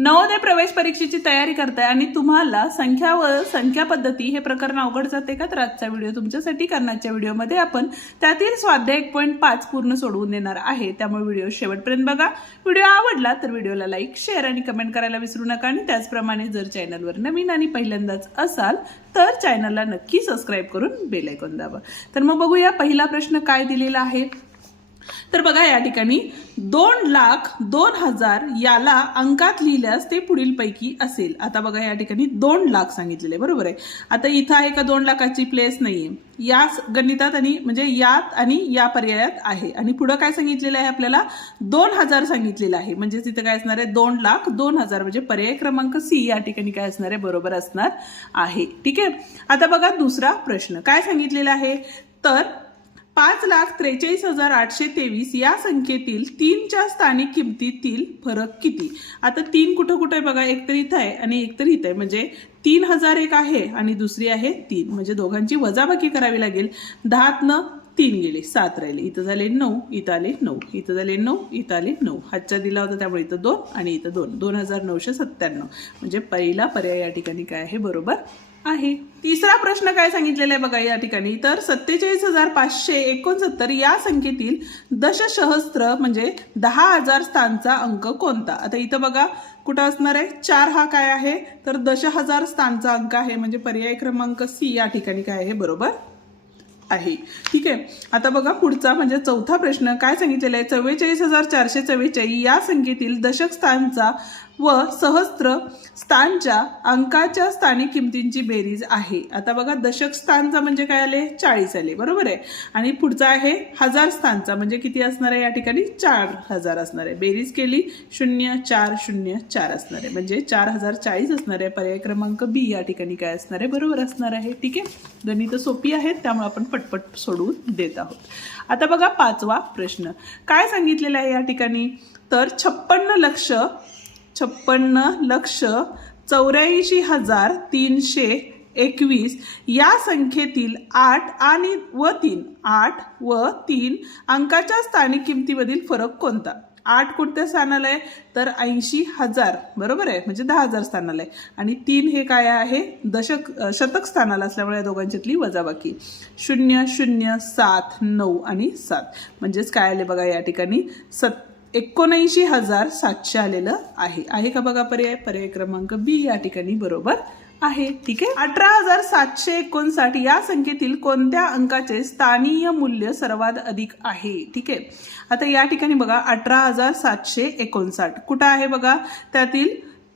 नवोदय प्रवेश परीक्षेची तयारी करताय आणि तुम्हाला संख्या व संख्या पद्धती हे प्रकरण अवघड जाते का, तर आजचा व्हिडिओ तुमच्यासाठी. करण्याच्या व्हिडिओमध्ये आपण त्यातील स्वाध्याय 1.5 पूर्ण सोडवून देणार आहे, त्यामुळे व्हिडिओ शेवटपर्यंत बघा. व्हिडिओ आवडला तर व्हिडिओला लाईक, शेअर आणि कमेंट करायला विसरू नका. आणि त्याचप्रमाणे जर चॅनलवर नवीन आणि पहिल्यांदाच असाल तर चॅनलला नक्की सबस्क्राईब करून बेल आयकॉन दाबा. तर मग बघूया पहिला प्रश्न काय दिलेला आहे. तर बघा या ठिकाणी 2,02,000 याला अंकात लिहिल्यास ते पुढील पैकी असेल. आता बघा या ठिकाणी 2 लाख सांगितलेले, बरोबर आहे. आता इथं आहे का 2 लाखाची प्लेस नाहीये या गणितात, आणि म्हणजे यात आणि या पर्यायात आहे. आणि पुढे काय सांगितलेलं आहे आपल्याला, 2,000 सांगितलेलं आहे. म्हणजे तिथे काय असणार आहे, 2,02,000 म्हणजे पर्याय क्रमांक सी या ठिकाणी काय असणार आहे, बरोबर असणार आहे. ठीक आहे. आता बघा दुसरा प्रश्न काय सांगितलेला आहे. तर 5,43,823 या संख्येतील 3च्या स्थानिक किमतीतील फरक किती. आता 3 कुठं कुठं आहे बघा, एक तर इथं आहे आणि एक तर इथं आहे. म्हणजे 3,000 एक आहे आणि दुसरी आहे 3, म्हणजे दोघांची वजाबाकी करावी लागेल. 10तनं 3 गेले, 7 राहिले. इथं झाले 9, इथं आले 9, इथं झाले 9, इथं आले 9. हातच्या दिला होता त्यामुळे इथं 2 आणि इथं 2, 2,997. म्हणजे पहिला पर्याय या ठिकाणी काय आहे, बरोबर आहे. तिसरा प्रश्न काय सांगितलेला आहे बघा या ठिकाणी. तर 47,569 या संख्येतील दशसहस्त्र म्हणजे 10,000 स्थानचा अंक कोणता. आता इथं बघा कुठं असणार आहे, 4 हा काय आहे, तर 10,000 स्थानचा अंक आहे. म्हणजे पर्याय क्रमांक सी या ठिकाणी काय आहे, बरोबर आहे. ठीक आहे. आता बघा पुढचा म्हणजे चौथा प्रश्न काय सांगितलेला आहे. 44,444 या संख्येतील दशक स्थानचा व सहस्त्र स्थानच्या अंकाच्या स्थानिक किमतींची बेरीज आहे. आता बघा दशक स्थानचा म्हणजे काय आले, 40 आले, बरोबर आहे. आणि पुढचा आहे हजार स्थानचा म्हणजे किती असणार आहे, या ठिकाणी 4,000 असणार आहे. बेरीज केली 0,4,0,4 असणार आहे. म्हणजे 4,040 असणार आहे. पर्याय क्रमांक बी या ठिकाणी काय असणार आहे, बरोबर असणार आहे. ठीक आहे. गणित सोपी आहेत त्यामुळे आपण पटपट सोडवून देत आहोत. आता बघा पाचवा प्रश्न काय सांगितलेला आहे या ठिकाणी. तर 56,84,321 या संख्येतील 8 व 3 अंकाच्या स्थानिक किमतीमधील फरक कोणता. 8 कोणत्या स्थानाला आहे, तर 80,000 बरोबर आहे, म्हणजे 10,000 स्थानाला आहे. आणि 3 हे काय आहे, शतक स्थानाला असल्यामुळे या दोघांच्यातली वजाबाकी 0, 0, 7, 9 आणि 7. म्हणजेच काय आले बघा या ठिकाणी 79,700 आलेलं आहे. आहे का बघा पर्याय क्रमांक बी या ठिकाणी बरोबर आहे. ठीक आहे. 18,759 या संख्येतील कोणत्या अंकाचे स्थानीय मूल्य सर्वात अधिक आहे. ठीक आहे. आता या ठिकाणी बघा 18,759 कुठं आहे बघा, त्यातील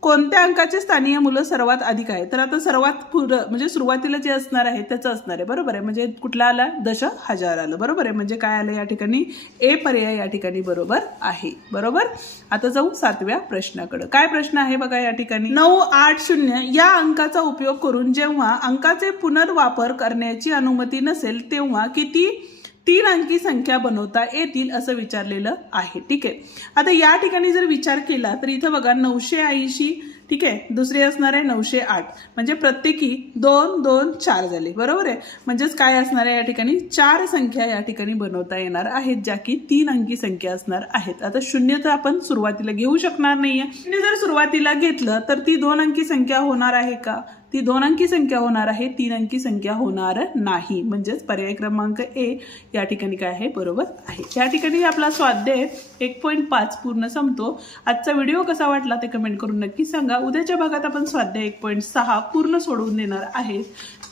कोणत्या अंकाचे स्थानीय मूल्य सर्वात अधिक आहे. तर आता सर्वात पुढं म्हणजे सुरुवातीला जे असणार आहे त्याचं असणार आहे, बरोबर आहे. म्हणजे कुठला आला, 10,000 आलं, बरोबर आहे. म्हणजे काय आलं या ठिकाणी, ए पर्याय या ठिकाणी बरोबर आहे. बरोबर. आता जाऊ 7व्या प्रश्नाकडे. काय प्रश्न आहे बघा या ठिकाणी. 980 या अंकाचा उपयोग करून जेव्हा अंकाचे पुनर्वापर करण्याची अनुमती नसेल तेव्हा किती 3 अंकी संख्या बनवता येतील असं विचारलेलं आहे. ठीक आहे. आता या ठिकाणी जर विचार केला तर इथं बघा 980, ठीक आहे, दुसरे असणार आहे 908. म्हणजे प्रत्येकी 2, 2, 4 झाले, बरोबर आहे. म्हणजेच काय असणार आहे या ठिकाणी 4 संख्या या ठिकाणी बनवता येणार आहेत, ज्या की 3 अंकी संख्या असणार आहेत. आता 0 तर आपण सुरुवातीला घेऊ शकणार नाहीये. 0 जर सुरुवातीला घेतलं तर ती 2 अंकी संख्या होणार आहे का, ती 2 अंकी संख्या होणार आहे, 3 अंकी संख्या होणार नाही. म्हणजेच पर्याय क्रमांक ए या ठिकाणी काय आहे, बरोबर आहे. या ठिकाणी आपला स्वाध्याय 1.5 पूर्ण संपतो. आजचा व्हिडिओ कसा वाटला ते कमेंट करून नक्की सांगा. उद्याच्या भागात आपण स्वाध्याय 1.6 पूर्ण सोडवून देणार आहेत.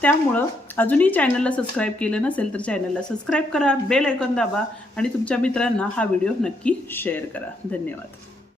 त्यामुळं अजूनही चॅनलला सबस्क्राईब केलं नसेल तर चॅनलला सबस्क्राईब करा, बेल आयकॉन दाबा आणि तुमच्या मित्रांना हा व्हिडिओ नक्की शेअर करा. धन्यवाद.